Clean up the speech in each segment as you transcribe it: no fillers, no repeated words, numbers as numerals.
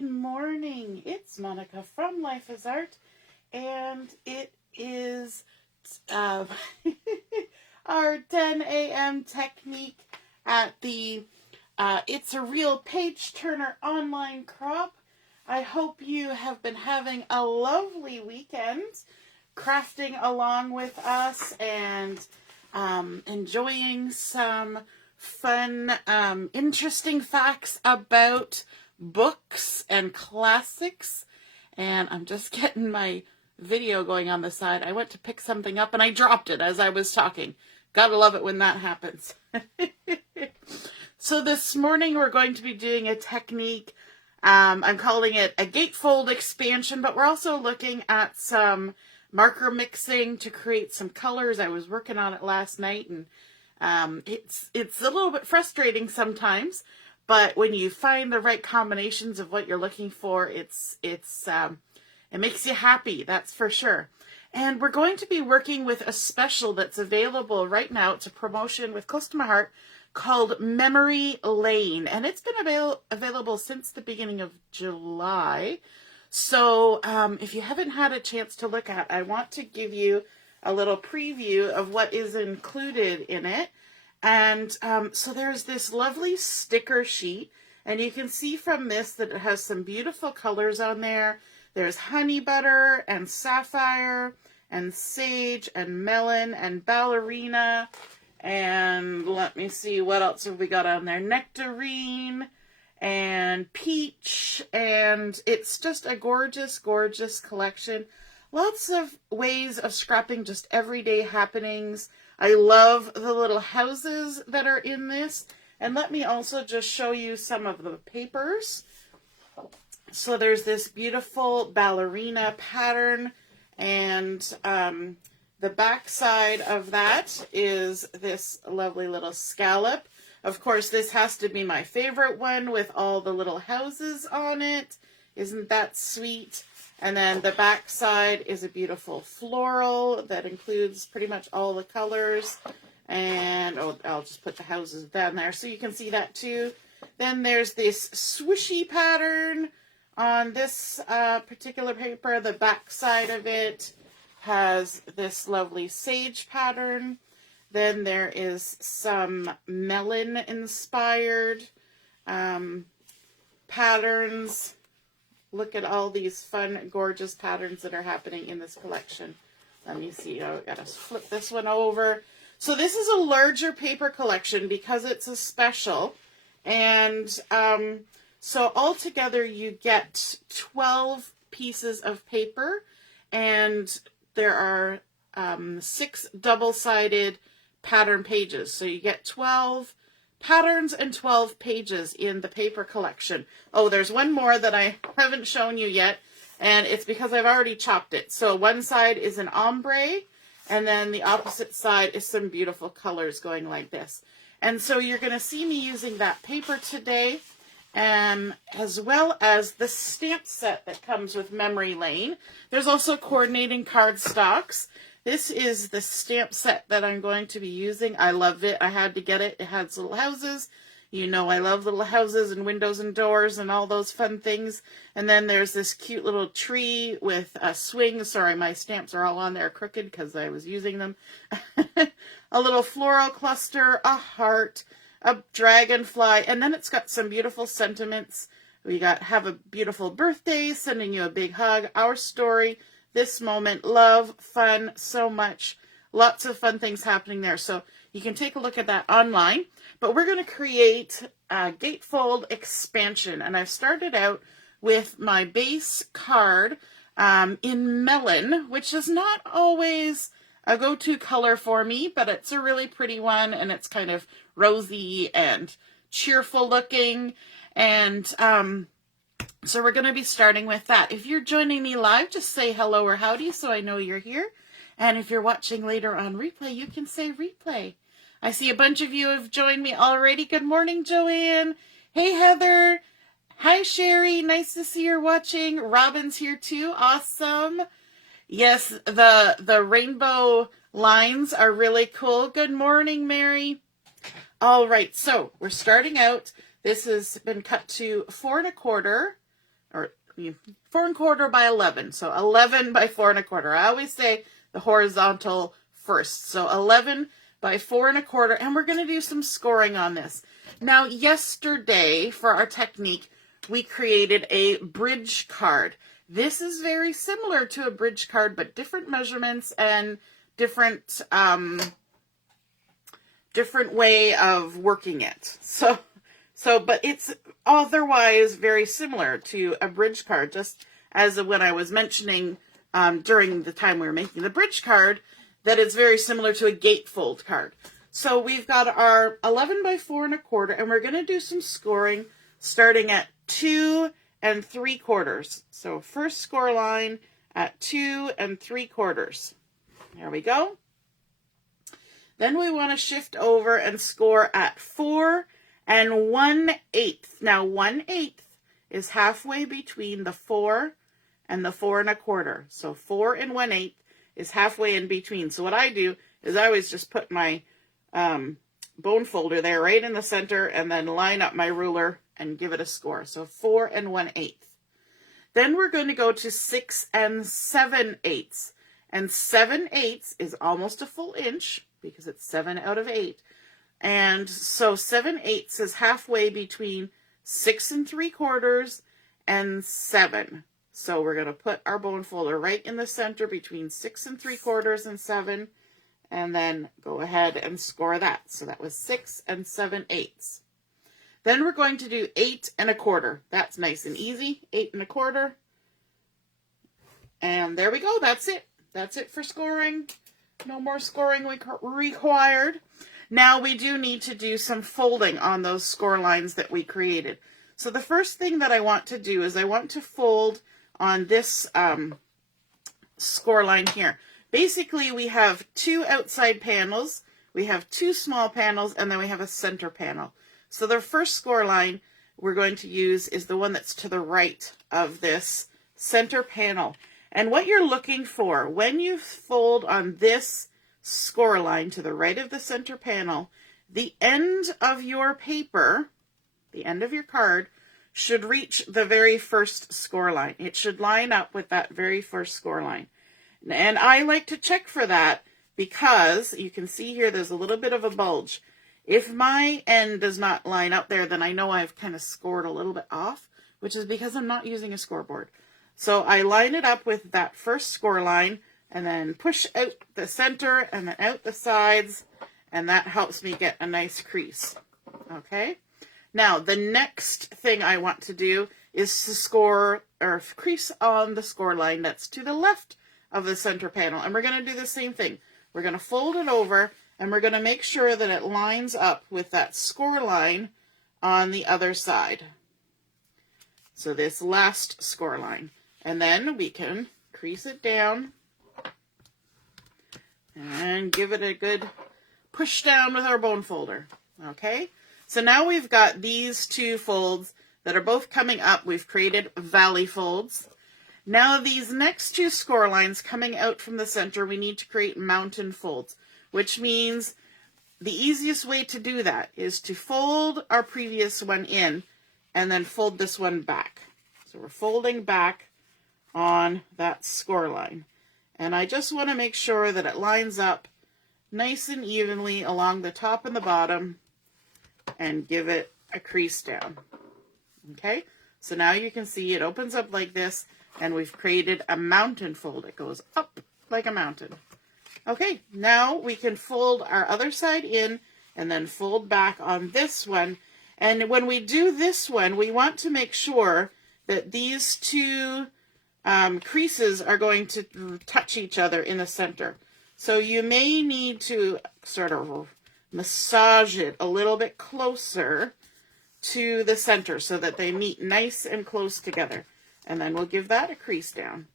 Good morning. It's Monica from Life is Art, and it is our 10 a.m. technique at the It's a Real Page Turner online crop. I hope you have been having a lovely weekend crafting along with us and enjoying some fun, interesting facts about books and classics. And I'm just getting my video going on the side. I went to pick something up and I dropped it as I was talking. Gotta love it when that happens. So this morning we're going to be doing a technique. I'm calling it a gatefold expansion, but we're also looking at some marker mixing to create some colors. I was working on it last night, and it's a little bit frustrating sometimes, but when you find the right combinations of what you're looking for, it makes you happy, that's for sure. And we're going to be working with a special that's available right now. It's a promotion with close to my heart called Memory Lane, and it's been available since the beginning of July. So if you haven't had a chance to look at, I want to give you a little preview of what is included in it. And so there's this lovely sticker sheet, and you can see from this that it has some beautiful colors on there. There's honey butter and sapphire and sage and melon and ballerina, and let me see, what else have we got on there? Nectarine and peach, and it's just a gorgeous, gorgeous collection. Lots of ways of scrapping just everyday happenings. I love the little houses that are in this. And let me also just show you some of the papers. So there's this beautiful ballerina pattern, and the back side of that is this lovely little scallop. Of course, this has to be my favorite one with all the little houses on it. Isn't that sweet? And then the back side is a beautiful floral that includes pretty much all the colors. And I'll just put the houses down there so you can see that too. Then there's this swooshy pattern on this particular paper. The back side of it has this lovely sage pattern. Then there is some melon inspired patterns. Look at all these fun, gorgeous patterns that are happening in this collection. Let me see. I've got to flip this one over. So this is a larger paper collection because it's a special. And so altogether you get 12 pieces of paper. And there are 6 double-sided pattern pages. So you get 12 patterns and 12 pages in the paper collection. Oh, there's one more that I haven't shown you yet, and it's because I've already chopped it. So one side is an ombre, and then the opposite side is some beautiful colors going like this. And so you're going to see me using that paper today, as well as the stamp set that comes with Memory Lane. There's also coordinating cardstocks. This is the stamp set that I'm going to be using. I love it. I had to get it. It has little houses. You know I love little houses and windows and doors and all those fun things. And then there's this cute little tree with a swing. Sorry, my stamps are all on there crooked because I was using them. A little floral cluster, a heart, a dragonfly, and then it's got some beautiful sentiments. We got have a beautiful birthday, sending you a big hug, our story, this moment, love, fun, so much. Lots of fun things happening there. So you can take a look at that online. But we're going to create a gatefold expansion. And I've started out with my base card in Melon, which is not always a go-to color for me, but it's a really pretty one. And it's kind of rosy and cheerful looking. And so we're going to be starting with that. If you're joining me live, just say hello or howdy so I know you're here. And if you're watching later on replay, you can say replay. I see a bunch of you have joined me already. Good morning, Joanne. Hey, Heather. Hi, Sherry. Nice to see you're watching. Robin's here too. Awesome. Yes, the rainbow lines are really cool. Good morning, Mary. All right, so we're starting out. This has been cut to 4 1/4 or 4¼ by 11. So 11 by 4¼ I always say the horizontal first. So 11 by 4¼ and we're going to do some scoring on this. Now, yesterday for our technique, we created a bridge card. This is very similar to a bridge card, but different measurements and different way of working it. But it's otherwise very similar to a bridge card, just as when I was mentioning during the time we were making the bridge card, that it's very similar to a gatefold card. So we've got our 11 by 4¼ and we're going to do some scoring starting at 2 3/4. So first score line at 2 3/4. There we go. Then we want to shift over and score at 4 1/8. Now 1/8 is halfway between the 4 and the 4¼ So 4 1/8 is halfway in between. So what I do is I always just put my bone folder there right in the center and then line up my ruler and give it a score. So 4 1/8. Then we're going to go to 6 7/8. And 7/8 is almost a full inch because it's 7 out of 8. And so 7/8 is halfway between 6 3/4 and 7. So we're going to put our bone folder right in the center between 6 3/4 and 7. And then go ahead and score that. So that was 6 7/8. Then we're going to do 8 1/4. That's nice and easy. 8 1/4. And there we go. That's it. That's it for scoring. No more scoring required. Now we do need to do some folding on those score lines that we created. So the first thing that I want to do is I want to fold on this score line here. Basically, we have 2 outside panels, we have 2 small panels, and then we have a center panel. So the first score line we're going to use is the one that's to the right of this center panel. And what you're looking for when you fold on this score line to the right of the center panel, the end of your paper, the end of your card, should reach the very first score line. It should line up with that very first score line. And I like to check for that because you can see here there's a little bit of a bulge. If my end does not line up there, then I know I've kind of scored a little bit off, which is because I'm not using a scoreboard. So I line it up with that first score line and then push out the center and then out the sides, and that helps me get a nice crease. Okay? Now, the next thing I want to do is to score or crease on the score line that's to the left of the center panel. And we're going to do the same thing. We're going to fold it over and we're going to make sure that it lines up with that score line on the other side. So this last score line. And then we can crease it down and give it a good push down with our bone folder. Okay? So now we've got these 2 folds that are both coming up. We've created valley folds. Now these next 2 score lines coming out from the center, we need to create mountain folds, which means the easiest way to do that is to fold our previous one in and then fold this one back. So we're folding back on that score line. And I just want to make sure that it lines up nice and evenly along the top and the bottom and give it a crease down. Okay, so now you can see it opens up like this and we've created a mountain fold. It goes up like a mountain. Okay, now we can fold our other side in and then fold back on this one. And when we do this one, we want to make sure that these 2 creases are going to touch each other in the center. So you may need to sort of massage it a little bit closer to the center so that they meet nice and close together. And then we'll give that a crease down.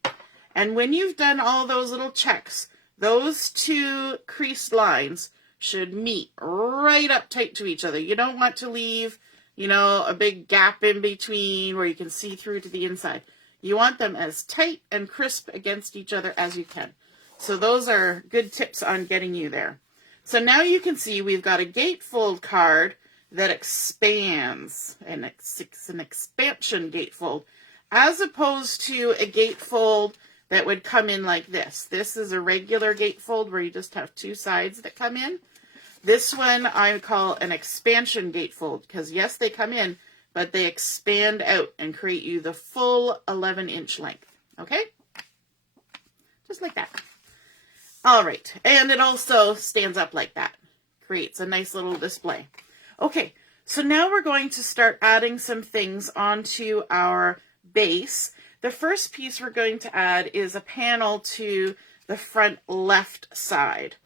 And when you've done all those little checks, those 2 creased lines should meet right up tight to each other. You don't want to leave, a big gap in between where you can see through to the inside. You want them as tight and crisp against each other as you can. So those are good tips on getting you there. So now you can see we've got a gatefold card that expands, and it's an expansion gatefold. as opposed to a gatefold that would come in like this. This is a regular gatefold where you just have two sides that come in. This one I call an expansion gatefold because yes, they come in, but they expand out and create you the full 11-inch length. Okay? Just like that. All right. And it also stands up like that. Creates a nice little display. Okay. So now we're going to start adding some things onto our base. The first piece we're going to add is a panel to the front left side.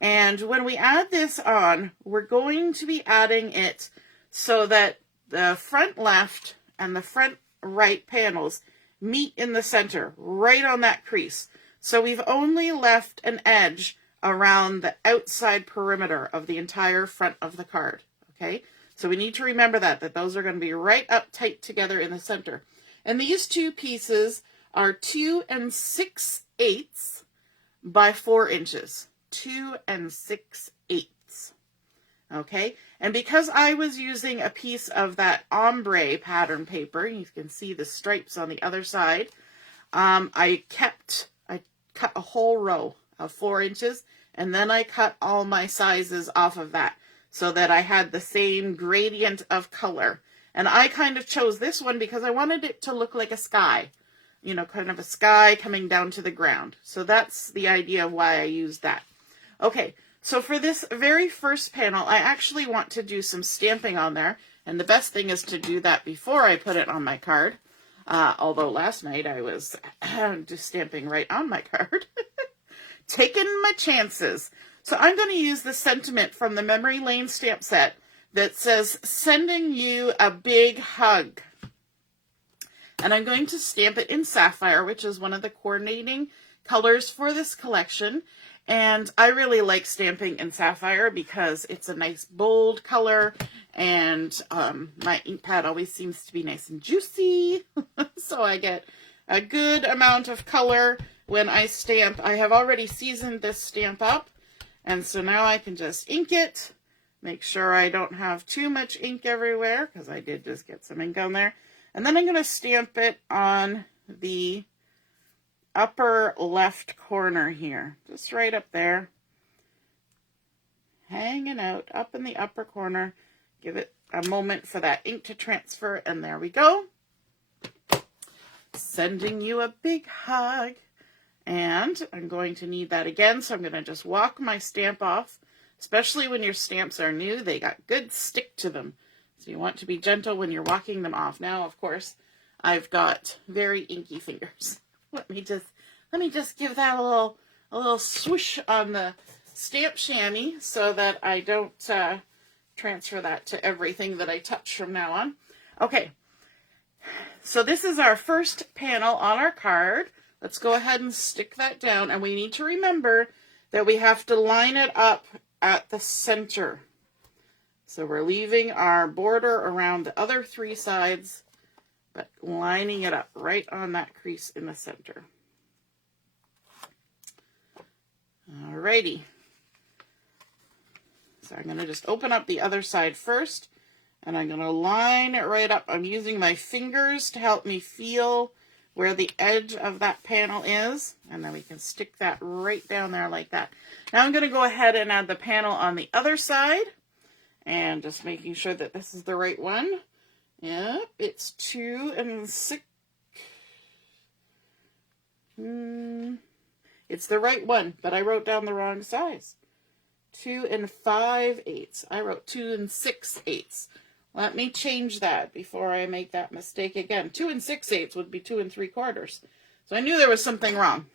And when we add this on, we're going to be adding it so that the front left and the front right panels meet in the center, right on that crease. So we've only left an edge around the outside perimeter of the entire front of the card. Okay? So we need to remember that those are going to be right up tight together in the center. And these two pieces are 2 6/8 by 4 inches. 2 6/8. Okay? And because I was using a piece of that ombre pattern paper, you can see the stripes on the other side, I cut a whole row of 4 inches, and then I cut all my sizes off of that so that I had the same gradient of color. And I kind of chose this one because I wanted it to look like a sky, you know, kind of a sky coming down to the ground. So that's the idea of why I used that. Okay, so for this very first panel, I actually want to do some stamping on there. And the best thing is to do that before I put it on my card. Although last night I was just stamping right on my card. Taking my chances. So I'm going to use the sentiment from the Memory Lane stamp set that says, sending you a big hug. And I'm going to stamp it in Sapphire, which is one of the coordinating colors for this collection. And I really like stamping in Sapphire because it's a nice bold color, and my ink pad always seems to be nice and juicy. So I get a good amount of color when I stamp. I have already seasoned this stamp up, and so now I can just ink it. Make sure I don't have too much ink everywhere, because I did just get some ink on there. And then I'm going to stamp it on the upper left corner here. Just right up there. Hanging out up in the upper corner. Give it a moment for that ink to transfer, and there we go. Sending you a big hug. And I'm going to need that again, so I'm going to just walk my stamp off. Especially when your stamps are new, they got good stick to them. So you want to be gentle when you're walking them off. Now, of course, I've got very inky fingers. Let me just give that a little swoosh on the stamp chamois so that I don't transfer that to everything that I touch from now on. Okay, so this is our first panel on our card. Let's go ahead and stick that down, and we need to remember that we have to line it up at the center. So we're leaving our border around the other three sides, but lining it up right on that crease in the center. Alrighty. So I'm going to just open up the other side first, and I'm going to line it right up. I'm using my fingers to help me feel where the edge of that panel is, and then we can stick that right down there like that. Now I'm going to go ahead and add the panel on the other side, and just making sure that this is the right one. Yep, it's 2 6. It's the right one, but I wrote down the wrong size. 2 5/8. I wrote 2 6/8. Let me change that before I make that mistake again. 2 6/8 would be 2 3/4. So I knew there was something wrong.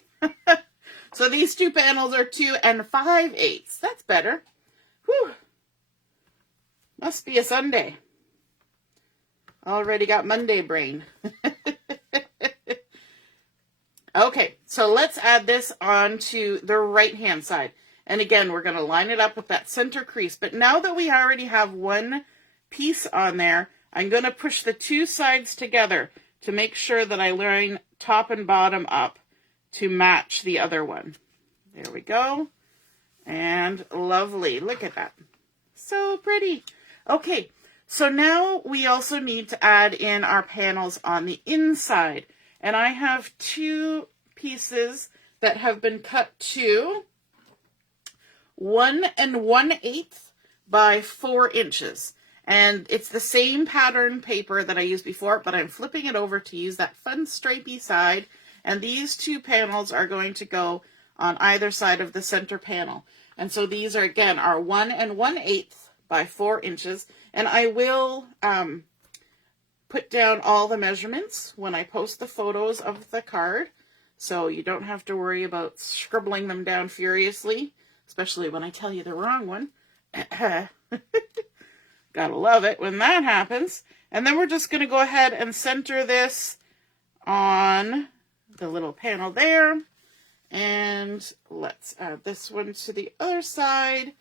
So these two panels are 2 5/8. That's better. Whew. Must be a Sunday. Already got Monday brain. Okay, so let's add this onto the right-hand side. And again, we're going to line it up with that center crease. But now that we already have one piece on there, I'm going to push the two sides together to make sure that I line top and bottom up to match the other one. There we go. And lovely. Look at that. So pretty. Okay, So now we also need to add in our panels on the inside. And I have 2 pieces that have been cut to 1 1/8 by 4 inches. And it's the same pattern paper that I used before, but I'm flipping it over to use that fun stripy side. And these 2 panels are going to go on either side of the center panel. And so these are, again, our 1 1/8 by 4 inches. And I will put down all the measurements when I post the photos of the card. So you don't have to worry about scribbling them down furiously, especially when I tell you the wrong one. Gotta love it when that happens. And then we're just going to go ahead and center this on the little panel there. And let's add this one to the other side.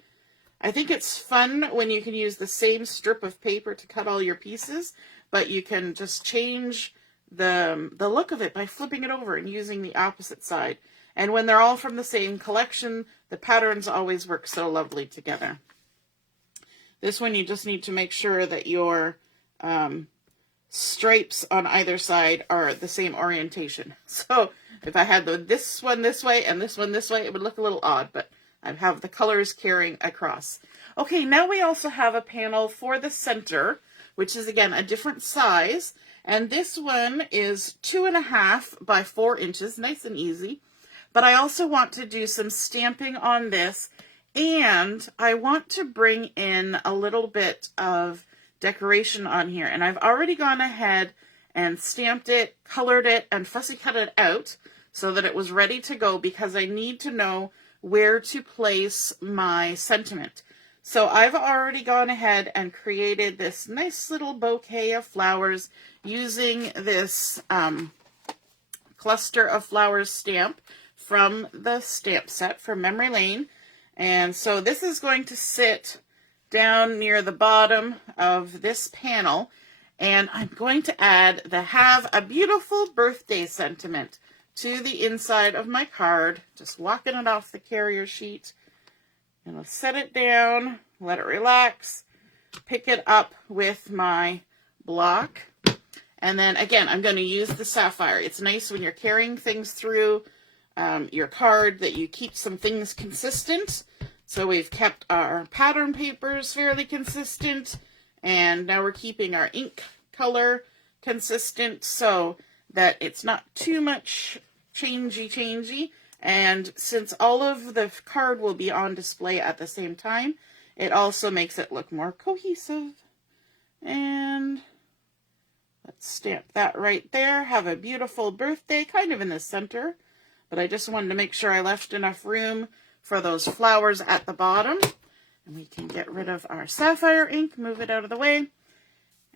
I think it's fun when you can use the same strip of paper to cut all your pieces, but you can just change the look of it by flipping it over and using the opposite side. And when they're all from the same collection, the patterns always work so lovely together. This one, you just need to make sure that your stripes on either side are the same orientation. So if I had this one this way and this one this way, it would look a little odd, but I have the colors carrying across. Okay, now we also have a panel for the center, which is, again, a different size. And this one is 2.5 by 4 inches, nice and easy. But I also want to do some stamping on this, and I want to bring in a little bit of decoration on here. And I've already gone ahead and stamped it, colored it, and fussy cut it out so that it was ready to go, because I need to know where to place my sentiment. So I've already gone ahead and created this nice little bouquet of flowers using this cluster of flowers stamp from the stamp set from Memory Lane. And so this is going to sit down near the bottom of this panel, and I'm going to add the "Have a Beautiful Birthday" sentiment to the inside of my card, just walking it off the carrier sheet. And I'll set it down, let it relax, pick it up with my block. And then again, I'm going to use the Sapphire. It's nice when you're carrying things through your card that you keep some things consistent. So we've kept our pattern papers fairly consistent, and now we're keeping our ink color consistent so that it's not too much changey. And since all of the card will be on display at the same time, it also makes it look more cohesive. And let's stamp that right there. Have a beautiful birthday, kind of in the center. But I just wanted to make sure I left enough room for those flowers at the bottom. And we can get rid of our Sapphire ink, move it out of the way.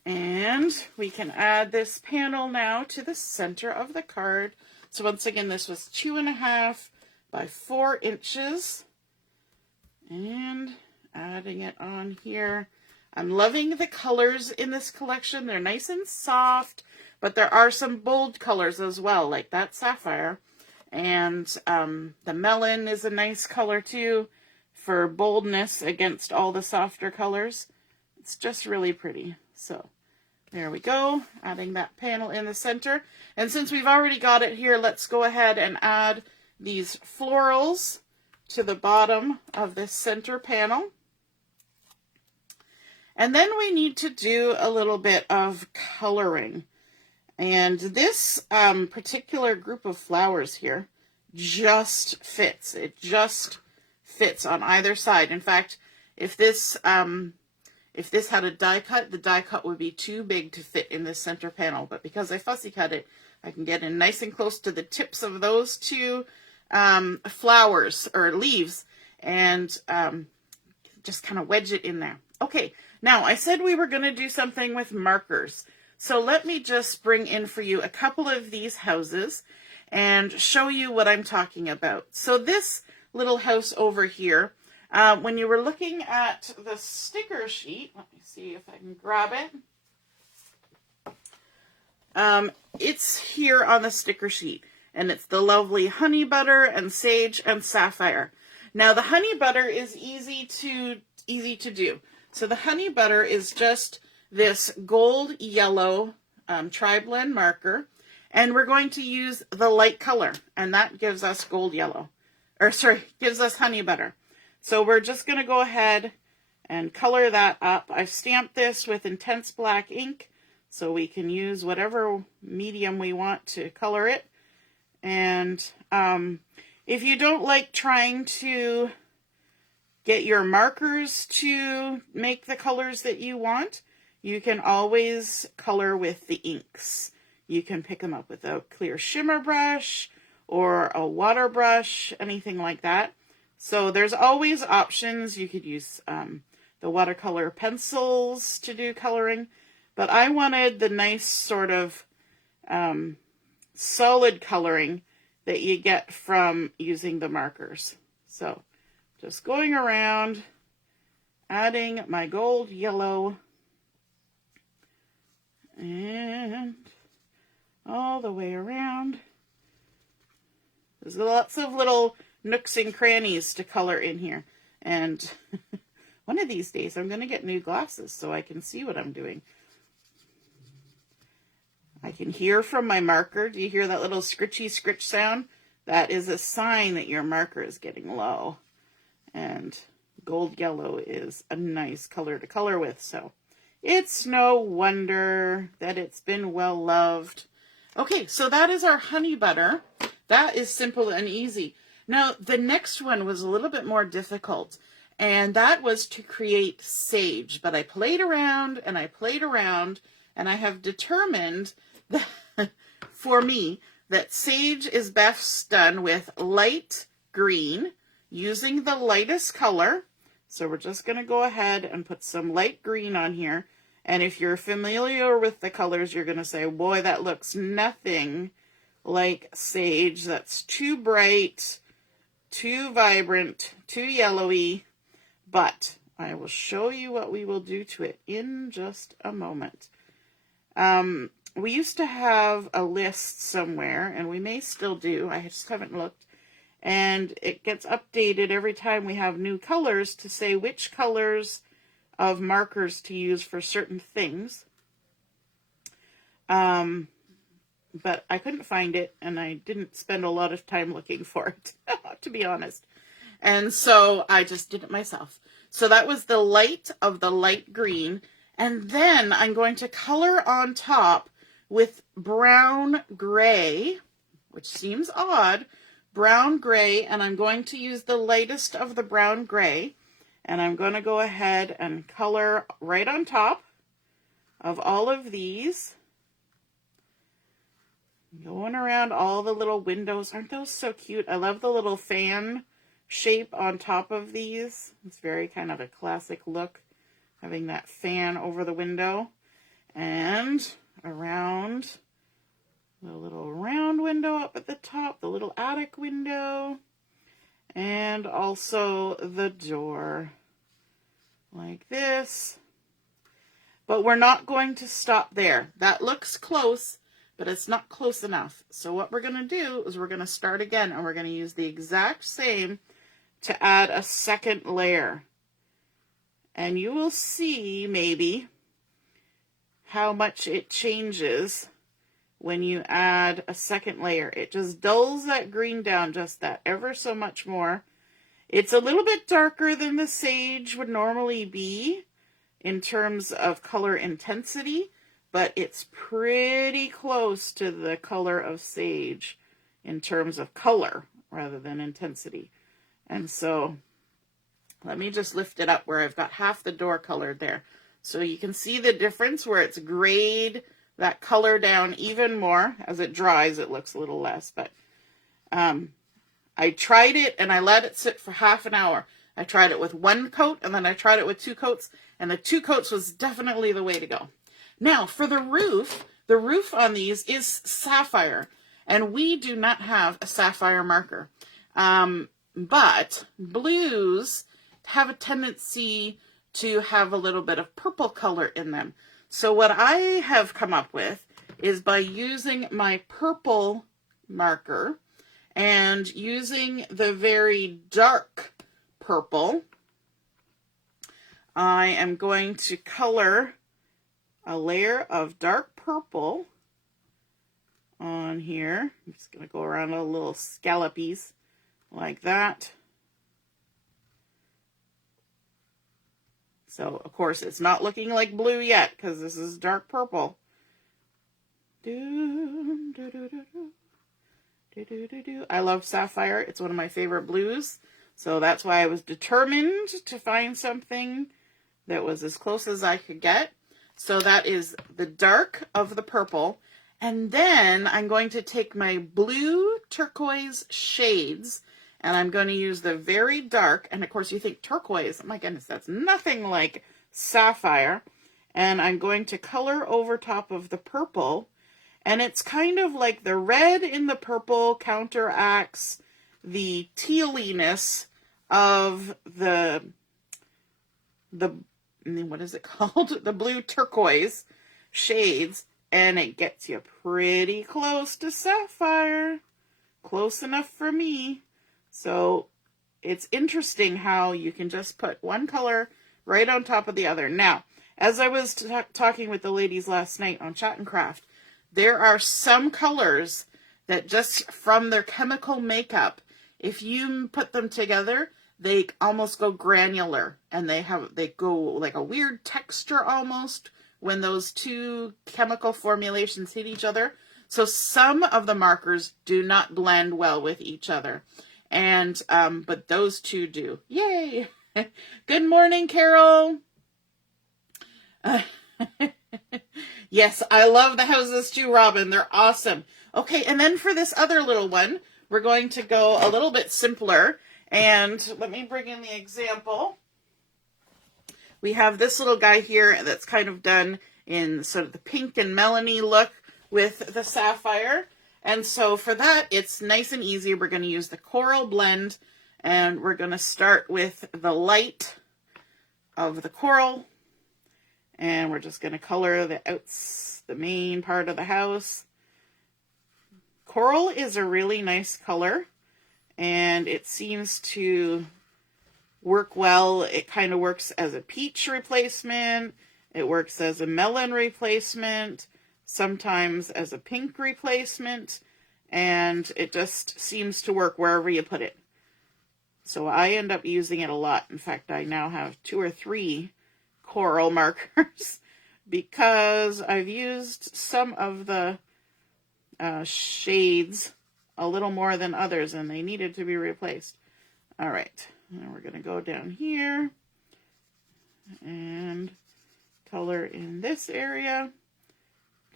And we can add this panel now to the center of the card. So once again, this was 2.5 by 4 inches. And adding it on here. I'm loving the colors in this collection. They're nice and soft, but there are some bold colors as well, like that Sapphire. And the Melon is a nice color too for boldness against all the softer colors. It's just really pretty. So there we go, adding that panel in the center. And since we've already got it here, let's go ahead and add these florals to the bottom of this center panel. And then we need to do a little bit of coloring. And this particular group of flowers here just fits. It just fits on either side. In fact, if this had a die cut, the die cut would be too big to fit in this center panel. But because I fussy cut it, I can get in nice and close to the tips of those two flowers or leaves and just kind of wedge it in there. Okay, now I said we were going to do something with markers. So let me just bring in for you a couple of these houses and show you what I'm talking about. So this little house over here, when you were looking at the sticker sheet, let me see if I can grab it. It's here on the sticker sheet, and it's the lovely honey butter and sage and sapphire. Now the honey butter is easy to do. So the honey butter is just this gold yellow tri-blend marker, and we're going to use the light color, and that gives us gold yellow, or sorry, gives us honey butter. So we're just going to go ahead and color that up. I've stamped this with intense black ink, so we can use whatever medium we want to color it. And if you don't like trying to get your markers to make the colors that you want, you can always color with the inks. You can pick them up with a clear shimmer brush or a water brush, anything like that. So there's always options. You could use the watercolor pencils to do coloring, but I wanted the nice sort of solid coloring that you get from using the markers. So just going around, adding my gold yellow, and all the way around. There's lots of little nooks and crannies to color in here. And one of these days I'm going to get new glasses so I can see what I'm doing. I can hear from my marker. Do you hear that little scritchy scritch sound? That is a sign that your marker is getting low. And gold yellow is a nice color to color with, so it's no wonder that it's been well loved. Okay, so that is our honey butter. That is simple and easy. Now, the next one was a little bit more difficult, and that was to create sage. But I played around, and I played around, and I have determined that, for me, that sage is best done with light green, using the lightest color. So we're just going to go ahead and put some light green on here. And if you're familiar with the colors, you're going to say, boy, that looks nothing like sage. That's too bright, too vibrant, too yellowy. But I will show you what we will do to it in just a moment. We used to have a list somewhere, and we may still do. I just haven't looked. And it gets updated every time we have new colors to say which colors of markers to use for certain things. But I couldn't find it, and I didn't spend a lot of time looking for it, to be honest. And so I just did it myself. So that was the light of the light green. And then I'm going to color on top with brown gray, which seems odd, brown gray, and I'm going to use the lightest of the brown gray, and I'm going to go ahead and color right on top of all of these, going around all the little windows. Aren't those so cute? I love the little fan shape on top of these. It's very kind of a classic look, having that fan over the window, and around the little round window up at the top, the little attic window, and also the door, like this. But we're not going to stop there. That looks close, but it's not close enough. So what we're going to do is we're going to start again, and we're going to use the exact same to add a second layer. And you will see, maybe, how much it changes when you add a second layer. It just dulls that green down just that ever so much more. It's a little bit darker than the sage would normally be in terms of color intensity, but it's pretty close to the color of sage in terms of color rather than intensity. And so let me just lift it up where I've got half the door colored there. So you can see the difference where it's grayed that color down even more. As it dries, it looks a little less, but I tried it and I let it sit for half an hour. I tried it with one coat, and then I tried it with 2 coats, and the 2 coats was definitely the way to go. Now, for the roof on these is sapphire, and we do not have a sapphire marker. But blues have a tendency to have a little bit of purple color in them. So what I have come up with is by using my purple marker and using the very dark purple, I am going to color a layer of dark purple on here. I'm just going to go around a little scallopies like that. So, of course, it's not looking like blue yet because this is dark purple. I love Sapphire. It's one of my favorite blues. So that's why I was determined to find something that was as close as I could get. So that is the dark of the purple. And then I'm going to take my blue turquoise shades and I'm going to use the very dark. And of course you think turquoise, oh my goodness, that's nothing like Sapphire. And I'm going to color over top of the purple. And it's kind of like the red in the purple counteracts the tealiness of the what is it called? The blue turquoise shades. And it gets you pretty close to Sapphire. Close enough for me. So it's interesting how you can just put one color right on top of the other. Now, as I was talking with the ladies last night on Chat and Craft, there are some colors that just from their chemical makeup, if you put them together, they almost go granular and they go like a weird texture almost when those two chemical formulations hit each other. So some of the markers do not blend well with each other. And, but those two do. Yay! Good morning, Carol. Yes, I love the houses too, Robin. They're awesome. Okay, and then for this other little one, we're going to go a little bit simpler. And let me bring in the example. We have this little guy here that's kind of done in sort of the pink and melony look with the Sapphire. And so for that, it's nice and easy. We're going to use the coral blend, and we're going to start with the light of the coral. And we're just going to color the main part of the house. Coral is a really nice color, and it seems to work well. It kind of works as a peach replacement. It works as a melon replacement, sometimes as a pink replacement, and it just seems to work wherever you put it. So I end up using it a lot. In fact, I now have 2 or 3 coral markers because I've used some of the shades a little more than others, and they needed to be replaced. All right, now we're going to go down here and color in this area,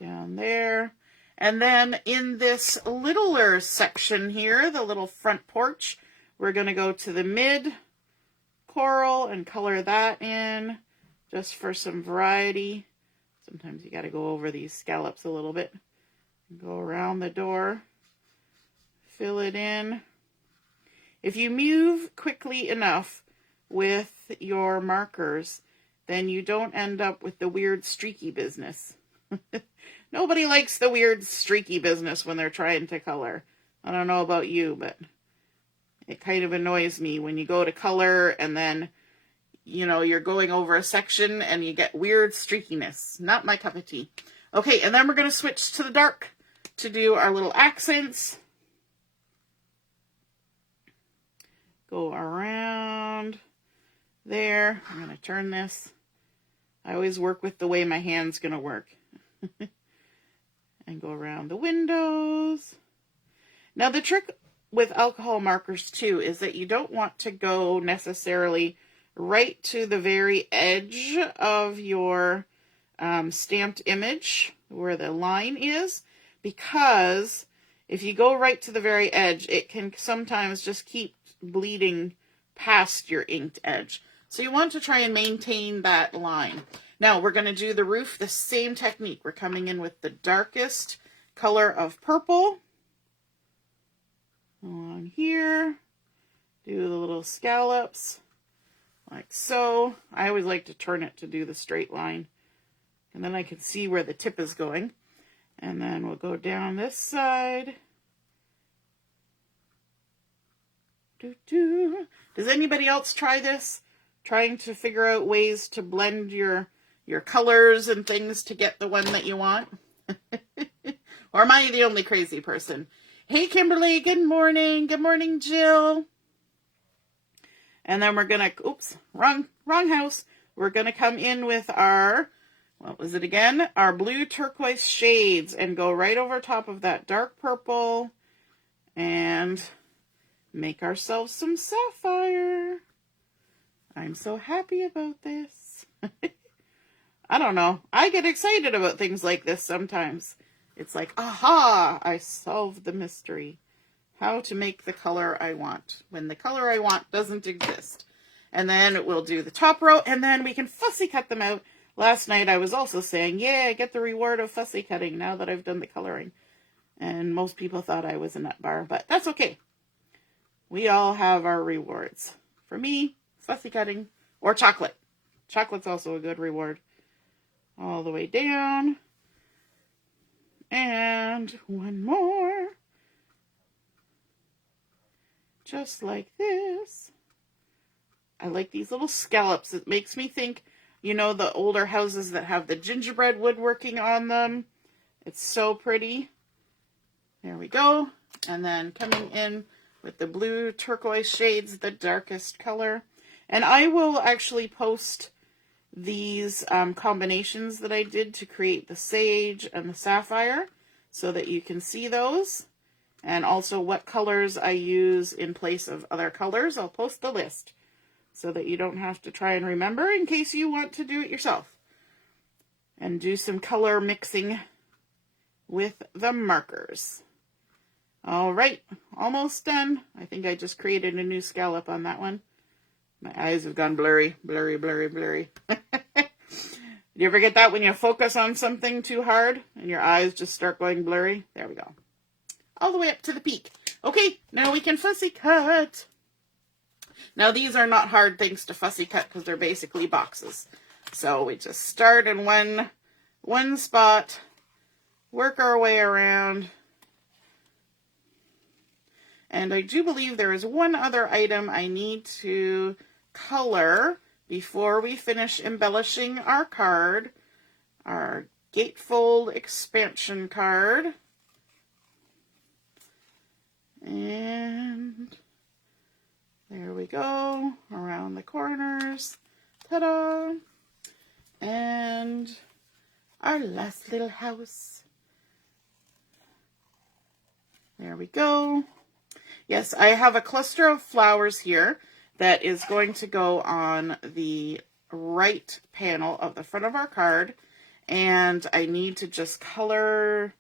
down there. And then in this littler section here, the little front porch, we're going to go to the mid coral and color that in just for some variety. Sometimes you got to go over these scallops a little bit. Go around the door, fill it in. If you move quickly enough with your markers, then you don't end up with the weird streaky business. Nobody likes the weird streaky business when they're trying to color. I don't know about you, but it kind of annoys me when you go to color and then, you know, you're going over a section and you get weird streakiness. Not my cup of tea. Okay, and then we're going to switch to the dark to do our little accents. Go around there. I'm going to turn this. I always work with the way my hand's going to work. And go around the windows. Now the trick with alcohol markers too is that you don't want to go necessarily right to the very edge of your stamped image where the line is, because if you go right to the very edge, it can sometimes just keep bleeding past your inked edge. So you want to try and maintain that line. Now we're going to do the roof the same technique. We're coming in with the darkest color of purple on here. Do the little scallops like so. I always like to turn it to do the straight line, and then I can see where the tip is going. And then we'll go down this side. Does anybody else try this? Trying to figure out ways to blend your your colors and things to get the one that you want? Or am I the only crazy person? Hey, Kimberly, good morning. Good morning, Jill. And then we're going to, oops, wrong house. We're going to come in with our, what was it again? Our blue turquoise shades and go right over top of that dark purple and make ourselves some sapphire. I'm so happy about this. I don't know. I get excited about things like this sometimes. It's like, aha, I solved the mystery. How to make the color I want when the color I want doesn't exist. And then we'll do the top row, and then we can fussy cut them out. Last night I was also saying, yeah, I get the reward of fussy cutting now that I've done the coloring. And most people thought I was a nut bar, but that's okay. We all have our rewards. For me, fussy cutting or chocolate. Chocolate's also a good reward. All the way down. And one more. Just like this. I like these little scallops. It makes me think, you know, the older houses that have the gingerbread woodworking on them. It's so pretty. There we go. And then coming in with the blue turquoise shades, the darkest color. And I will actually post these combinations that I did to create the sage and the sapphire so that you can see those. And also what colors I use in place of other colors. I'll post the list so that you don't have to try and remember in case you want to do it yourself. And do some color mixing with the markers. All right, almost done. I think I just created a new scallop on that one. My eyes have gone blurry, blurry, blurry, blurry. Do you ever get that when you focus on something too hard and your eyes just start going blurry? There we go. All the way up to the peak. Okay, now we can fussy cut. Now these are not hard things to fussy cut because they're basically boxes. So we just start in one spot, work our way around. And I do believe there is one other item I need to color before we finish embellishing our card, our gatefold expansion card. And there we go, around the corners. Ta-da! And our last little house. There we go. Yes, I have a cluster of flowers here that is going to go on the right panel of the front of our card. And I need to just color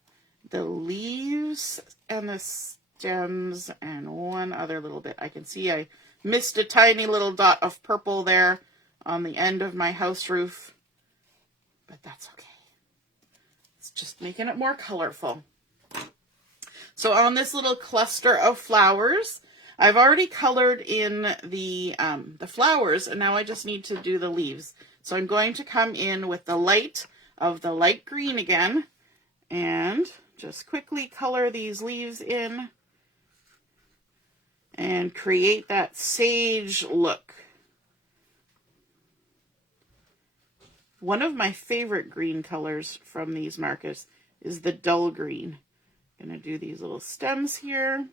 the leaves and the stems and one other little bit. I can see I missed a tiny little dot of purple there on the end of my house roof. But that's okay. It's just making it more colorful. So on this little cluster of flowers, I've already colored in the flowers, and now I just need to do the leaves. So I'm going to come in with the light of the light green again, and just quickly color these leaves in, and create that sage look. One of my favorite green colors from these markers is the dull green. I'm going to do these little stems here.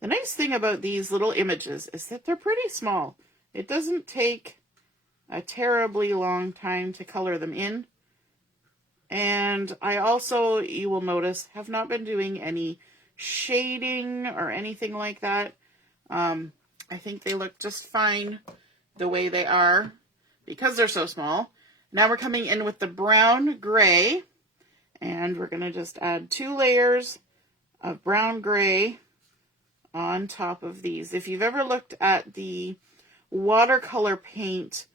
The nice thing about these little images is that they're pretty small. It doesn't take a terribly long time to color them in. And I also, you will notice, have not been doing any shading or anything like that. I think they look just fine the way they are because they're so small. Now we're coming in with the brown gray, and we're going to just add 2 layers of brown gray on top of these. If you've ever looked at the watercolor paint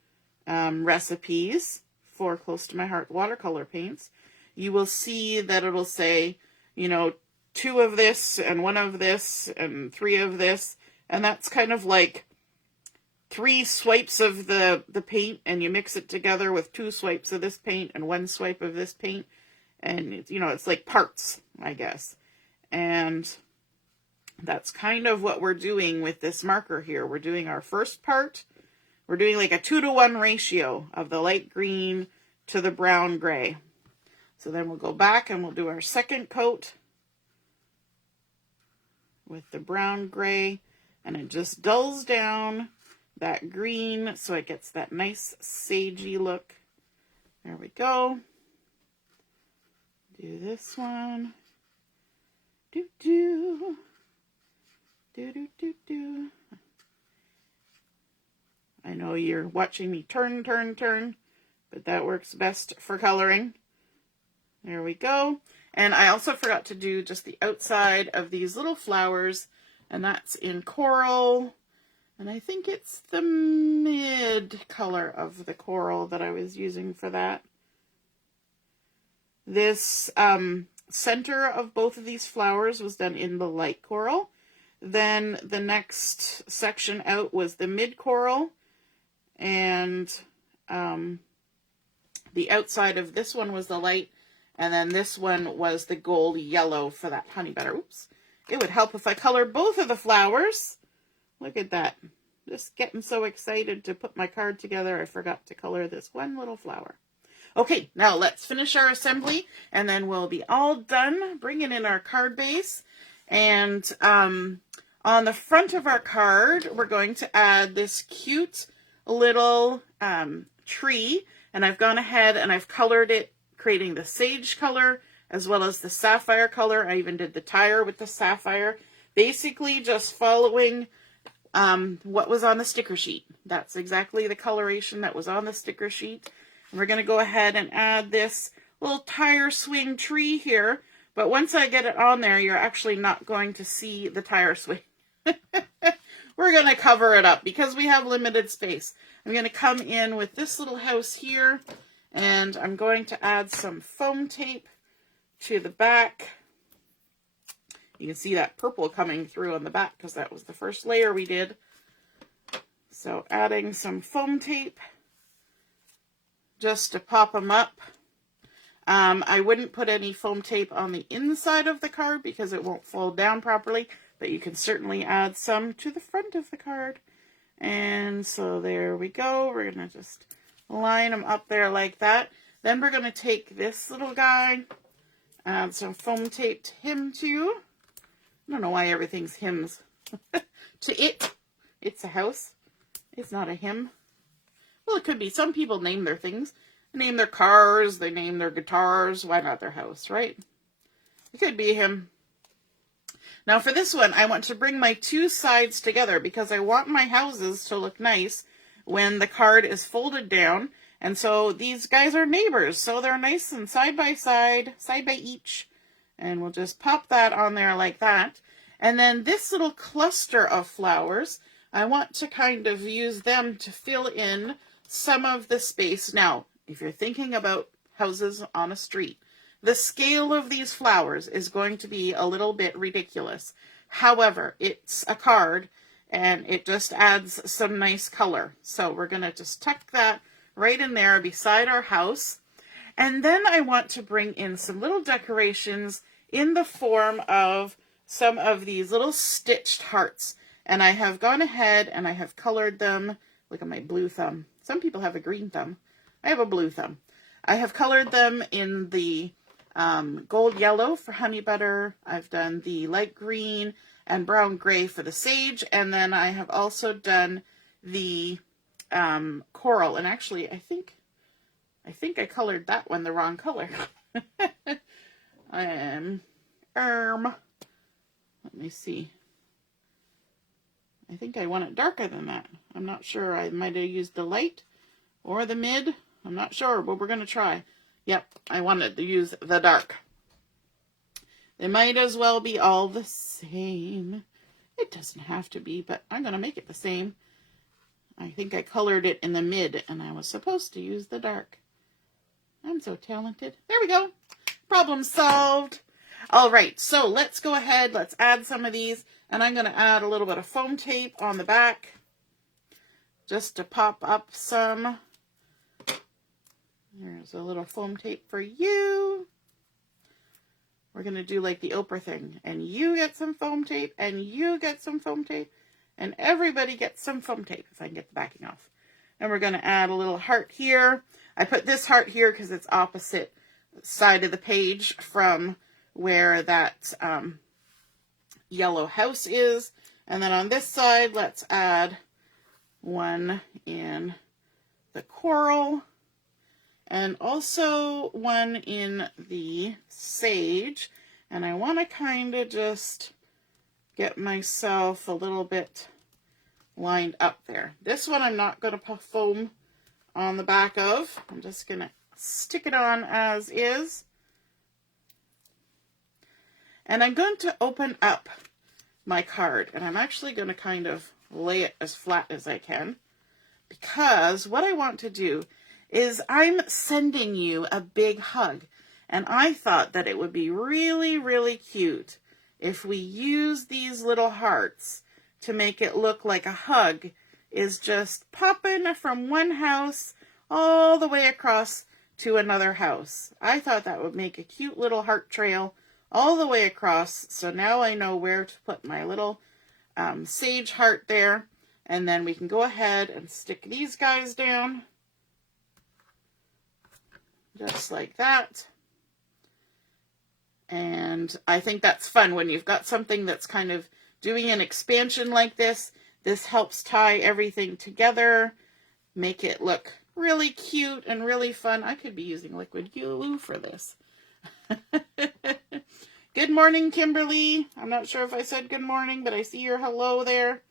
recipes for Close to My Heart watercolor paints, you will see that it'll say, you know, 2 of this and 1 of this and 3 of this, and that's kind of like 3 swipes of the paint, and you mix it together with 2 swipes of this paint and 1 swipe of this paint, and you know, it's like parts, I guess. And that's kind of what we're doing with this marker here. We're doing our first part we're doing like a 2-to-1 ratio of the light green to the brown gray. So then we'll go back and we'll do our second coat with the brown gray, and it just dulls down that green so it gets that nice sagey look. There we go. Do this one. Do do. Do do do do. I know you're watching me turn, but that works best for coloring. There we go. And I also forgot to do just the outside of these little flowers, and that's in coral. And I think it's the mid color of the coral that I was using for that. This center of both of these flowers was done in the light coral. Then the next section out was the mid coral. And the outside of this one was the light. And then this one was the gold yellow for that honey butter. Oops. It would help if I colored both of the flowers. Look at that. Just getting so excited to put my card together, I forgot to color this one little flower. Okay, now let's finish our assembly, and then we'll be all done bringing in our card base. And on the front of our card, we're going to add this cute little tree. And I've gone ahead and I've colored it, creating the sage color as well as the sapphire color. I even did the tire with the sapphire. Basically just following what was on the sticker sheet. That's exactly the coloration that was on the sticker sheet. And we're going to go ahead and add this little tire swing tree here. But once I get it on there, you're actually not going to see the tire swing. We're going to cover it up because we have limited space. I'm going to come in with this little house here, and I'm going to add some foam tape to the back. You can see that purple coming through on the back because that was the first layer we did. So adding some foam tape just to pop them up. I wouldn't put any foam tape on the inside of the card because it won't fold down properly, but you can certainly add some to the front of the card. And so there we go. We're going to just line them up there like that. Then we're going to take this little guy, add some foam tape to him too. I don't know why everything's hymns. To it. It's a house. It's not a hymn. Well, it could be. Some people name their things. They name their cars. They name their guitars. Why not their house, right? It could be a hymn. Now for this one, I want to bring my two sides together because I want my houses to look nice when the card is folded down. And so these guys are neighbors. So they're nice and side by side by each. And we'll just pop that on there like that. And then this little cluster of flowers, I want to kind of use them to fill in some of the space. Now, if you're thinking about houses on a street, the scale of these flowers is going to be a little bit ridiculous. However, it's a card and it just adds some nice color. So we're going to just tuck that right in there beside our house. And then I want to bring in some little decorations in the form of some of these little stitched hearts. And I have gone ahead and I have colored them. Look at my blue thumb. Some people have a green thumb. I have a blue thumb. I have colored them in the gold yellow for honey butter. I've done the light green and brown gray for the sage. And then I have also done the coral. And actually, I think I colored that one the wrong color. Let me see. I think I want it darker than that. I'm not sure. I might have used the light or the mid. I'm not sure, but we're going to try. Yep, I wanted to use the dark. They might as well be all the same. It doesn't have to be, but I'm going to make it the same. I think I colored it in the mid, and I was supposed to use the dark. I'm so talented. There we go. Problem solved. All right, so let's go ahead. Let's add some of these, and I'm going to add a little bit of foam tape on the back just to pop up some. There's a little foam tape for you. We're going to do like the Oprah thing. And you get some foam tape, and you get some foam tape, and everybody gets some foam tape, if I can get the backing off. And we're going to add a little heart here. I put this heart here because it's opposite side of the page from where that yellow house is. And then on this side, let's add one in the coral and also one in the sage. And I want to kind of just get myself a little bit lined up there. This one I'm not going to put foam on the back of. I'm just going to stick it on as is. And I'm going to open up my card, and I'm actually going to kind of lay it as flat as I can, because what I want to do is I'm sending you a big hug, and I thought that it would be really, really cute if we use these little hearts to make it look like a hug is just popping from one house all the way across to another house. I thought that would make a cute little heart trail all the way across. So now I know where to put my little sage heart there. And then we can go ahead and stick these guys down. Just like that. And I think that's fun when you've got something that's kind of doing an expansion like this. This helps tie everything together, make it look really cute and really fun. I could be using liquid glue for this. Good morning, Kimberly. I'm not sure if I said good morning, but I see your hello there.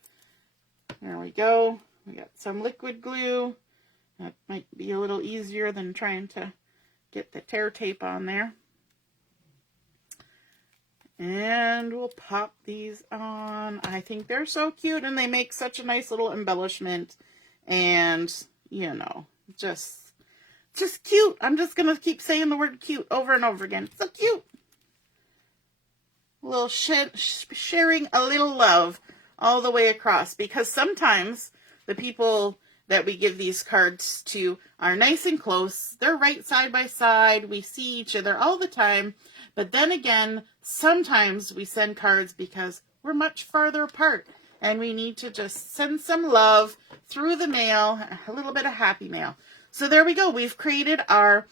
There we go. We got some liquid glue. That might be a little easier than trying to get the tear tape on there. And we'll pop these on. I think they're so cute, and they make such a nice little embellishment. And, you know, just cute. I'm just going to keep saying the word cute over and over again. So cute. A little sharing a little love all the way across, because sometimes the people that we give these cards to are nice and close. They're right side by side. We see each other all the time. But then again, sometimes we send cards because we're much farther apart and we need to just send some love through the mail, a little bit of happy mail. So there we go. We've created our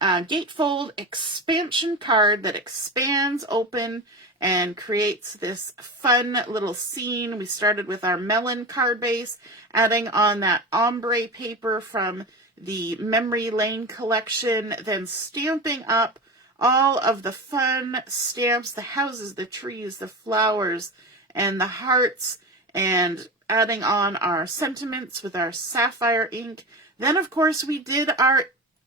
gatefold expansion card that expands open and creates this fun little scene. We started with our Melon card base, adding on that ombre paper from the Memory Lane collection, then stamping up all of the fun stamps, the houses, the trees, the flowers, and the hearts, and adding on our sentiments with our Sapphire ink. Then, of course, we did our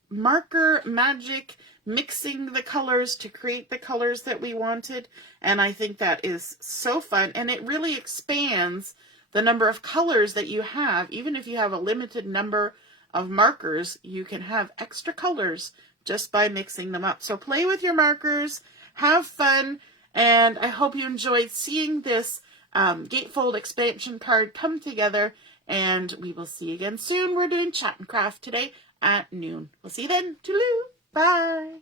marker magic, mixing the colors to create the colors that we wanted. And I think that is so fun. And it really expands the number of colors that you have. Even if you have a limited number of markers, you can have extra colors just by mixing them up. So play with your markers, have fun, and I hope you enjoyed seeing this gatefold expansion card come together. And we will see you again soon. We're doing Chat and Craft today at noon. We'll see you then. Toodaloo. Bye.